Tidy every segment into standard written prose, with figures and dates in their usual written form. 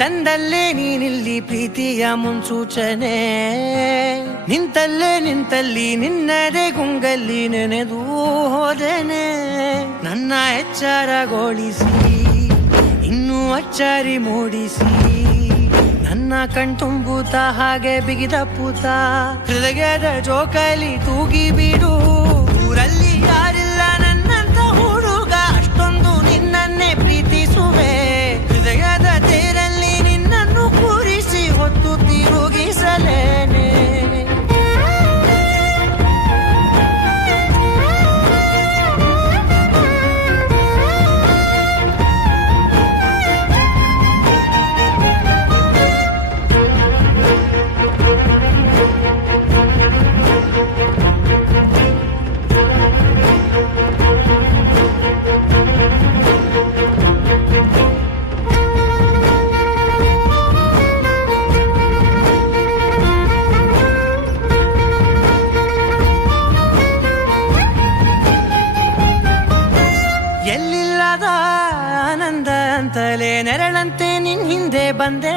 ತಂದಲ್ಲೇ ನೀನಿಲ್ಲಿ ಪ್ರೀತಿಯ ಮುನ್ಸೂಚನೆ. ನಿಂತಲ್ಲಿ ನಿನ್ನದೇ ಗುಂಗಲ್ಲಿ ನೆನೆದು ಹೋದೆನೆ. ನನ್ನ ಎಚ್ಚರಗೊಳಿಸಿ ಇನ್ನೂ ಅಚ್ಚರಿ ಮೂಡಿಸಿ, ನನ್ನ ಕಣ್ತುಂಬುತ್ತ ಹಾಗೆ ಬಿಗಿದ ಪೂತ ಹೃದಯದ ಜೋಕಾಲಿ ತೂಗಿ ಬಿಡು. ಊರಲ್ಲಿ ಯಾರಿಲ್ಲ ನನ್ನಂತ ಹುಡುಗ, ಅಷ್ಟೊಂದು ನಿನ್ನನ್ನೇ ಪ್ರೀತಿಸುವೆ. ಹೃದಯದ ತೇರಲ್ಲಿ ನಿನ್ನನ್ನು ಕೂರಿಸಿ ಹೊತ್ತು ತಿರುಗಿಸಲೇನೆ. ಎಲ್ಲಿಲ್ಲದ ಆನಂದ ಅಂತಲೇ ನೆರಳಂತೆ ನಿನ್ ಹಿಂದೆ ಬಂದೆ.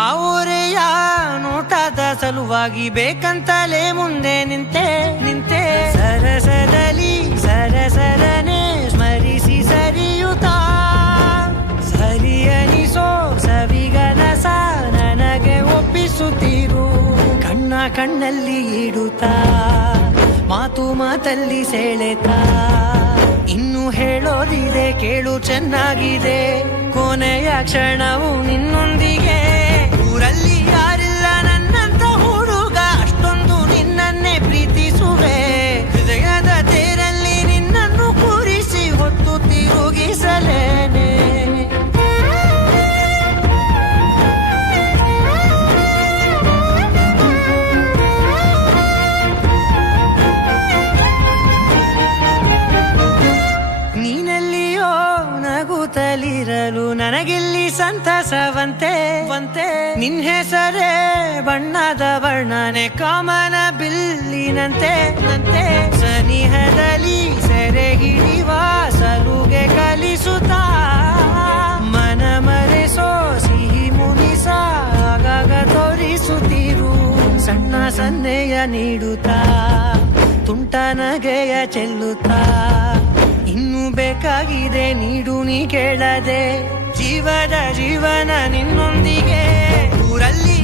ಆ ಊರೆಯ ನೋಟದ ಸಲುವಾಗಿ ಬೇಕಂತಲೇ ಮುಂದೆ ನಿಂತೆ. ಸರಸದಲ್ಲಿ ಸರಸರನೆ ಸ್ಮರಿಸಿ ಸರಿಯುತ್ತಾ, ಸರಿಯನಿಸೋ ಸವಿಗನಸ ನನಗೆ ಒಪ್ಪಿಸುತ್ತೀರು. ಕಣ್ಣಲ್ಲಿ ಇಡುತ್ತಾ, ಮಾತಲ್ಲಿ ಸೆಳೆತಾ, ಇನ್ನು ಹೇಳೋದಿದೆ ಕೇಳು ಚೆನ್ನಾಗಿದೆ. ಕೊನೆಯ ಕ್ಷಣವು ನಿನ್ನೊಂದಿಗೆ. ಊರಲ್ಲಿ ಯಾರಿಲ್ಲ ನನ್ನಂತ ಹುಡುಗ, ಅಷ್ಟೊಂದು ನಿನ್ನನ್ನೇ ಪ್ರೀತಿಸುವೆ. ಹೃದಯದ ತೇರಲ್ಲಿ ನಿನ್ನನ್ನು ಕೂರಿಸಿ ಹೊತ್ತು ತಿರುಗಿಸಲೇನೆ. ನೀನೆಲ್ಲಿಯೋ ನಗುತ್ತಲಿರಲು ನನಗಿಲ್ಲಿ ಸಂತಸವಂತೆ. ನಿನ್ ಹೆಸರೇ ಬಣ್ಣದ ವರ್ಣನೆ ಕಾಮನ ಬಿಲ್ಲಿನಂತೆ. ಸನಿಹದಲ್ಲಿ ಸೆರೆ ಹಿಡಿಯುವ ಸಲುಗೆ ಕಲಿಸುತ್ತಾ, ಮನ ಮರೆಸೋ ಸಿಹಿ ಮುನಿಸ ಆಗಾಗ ತೋರಿಸುತ್ತೀರು. ಸಣ್ಣ ಸನ್ನೆಯ ನೀಡುತ್ತಾ, ತುಂಟ ನಗೆಯ ಚೆಲ್ಲುತ್ತಾ, ಇನ್ನು ಬೇಕಾಗಿದೆ ನೀಡು ನೀ ಕೇಳದೆ. ಜೀವನ ನಿನ್ನೊಂದಿಗೆ. ಊರಲ್ಲಿ